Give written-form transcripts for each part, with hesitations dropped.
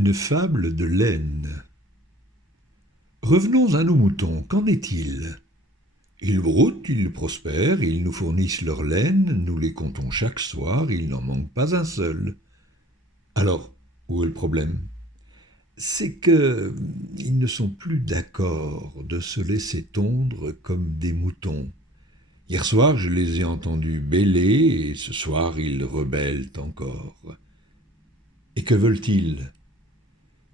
Une fable de laine. Revenons à nos moutons, qu'en est-il? Ils broutent, ils prospèrent, ils nous fournissent leur laine, nous les comptons chaque soir, il n'en manque pas un seul. Alors, où est le problème? C'est que ils ne sont plus d'accord de se laisser tondre comme des moutons. Hier soir, je les ai entendus bêler, et ce soir, ils rebellent encore. Et que veulent-ils?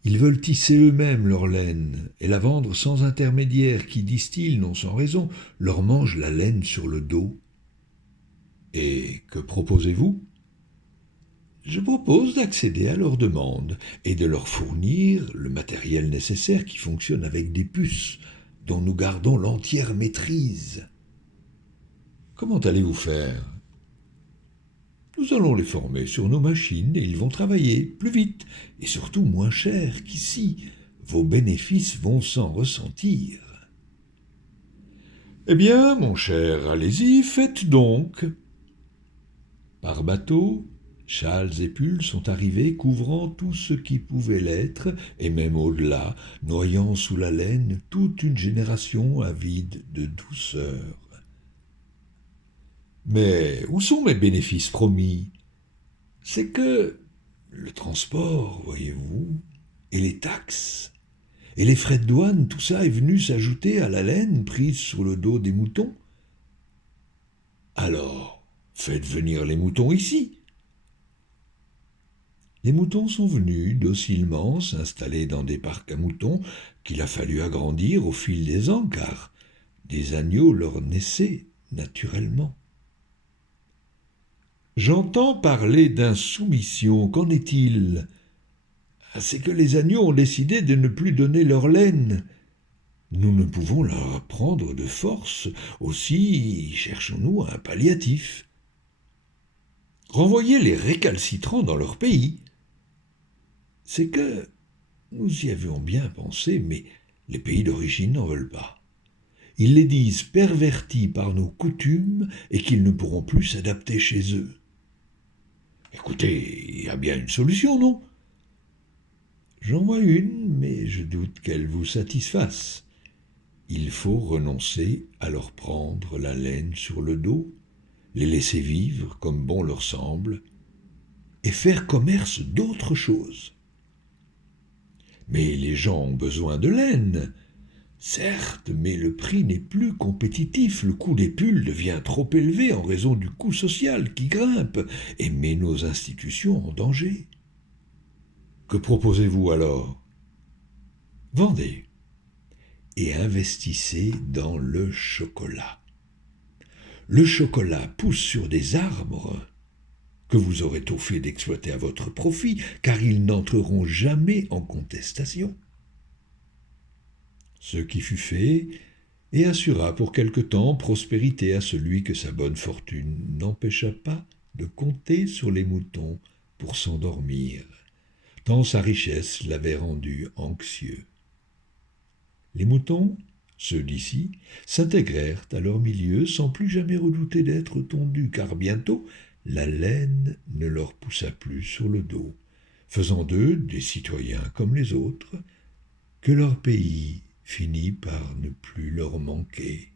Ils veulent tisser eux-mêmes leur laine et la vendre sans intermédiaire qui, disent-ils, non sans raison, leur mange la laine sur le dos. Et que proposez-vous? Je propose d'accéder à leurs demandes et de leur fournir le matériel nécessaire qui fonctionne avec des puces dont nous gardons l'entière maîtrise. Comment allez-vous faire? Nous allons les former sur nos machines et ils vont travailler plus vite et surtout moins cher qu'ici. Vos bénéfices vont s'en ressentir. Eh bien, mon cher, allez-y, faites donc. Par bateau, châles et pulls sont arrivés couvrant tout ce qui pouvait l'être, et même au-delà, noyant sous la laine toute une génération avide de douceur. Mais où sont mes bénéfices promis? C'est que le transport, voyez-vous, et les taxes, et les frais de douane, tout ça est venu s'ajouter à la laine prise sur le dos des moutons. Alors, faites venir les moutons ici. Les moutons sont venus docilement s'installer dans des parcs à moutons qu'il a fallu agrandir au fil des ans, car des agneaux leur naissaient naturellement. J'entends parler d'insoumission, qu'en est-il? C'est que les agneaux ont décidé de ne plus donner leur laine. Nous ne pouvons leur apprendre de force, aussi cherchons-nous un palliatif. Renvoyez les récalcitrants dans leur pays. C'est que nous y avions bien pensé, mais les pays d'origine n'en veulent pas. Ils les disent pervertis par nos coutumes et qu'ils ne pourront plus s'adapter chez eux. Écoutez, il y a bien une solution, non? J'en vois une, mais je doute qu'elle vous satisfasse. Il faut renoncer à leur prendre la laine sur le dos, les laisser vivre comme bon leur semble, et faire commerce d'autre chose. Mais les gens ont besoin de laine. Certes, mais le prix n'est plus compétitif, le coût des pulls devient trop élevé en raison du coût social qui grimpe et met nos institutions en danger. Que proposez-vous alors? Vendez et investissez dans le chocolat. Le chocolat pousse sur des arbres que vous aurez tôt fait d'exploiter à votre profit, car ils n'entreront jamais en contestation. Ce qui fut fait, et assura pour quelque temps prospérité à celui que sa bonne fortune n'empêcha pas de compter sur les moutons pour s'endormir, tant sa richesse l'avait rendu anxieux. Les moutons, ceux d'ici, s'intégrèrent à leur milieu sans plus jamais redouter d'être tondus, car bientôt la laine ne leur poussa plus sur le dos, faisant d'eux des citoyens comme les autres, que leur pays finit par ne plus leur manquer.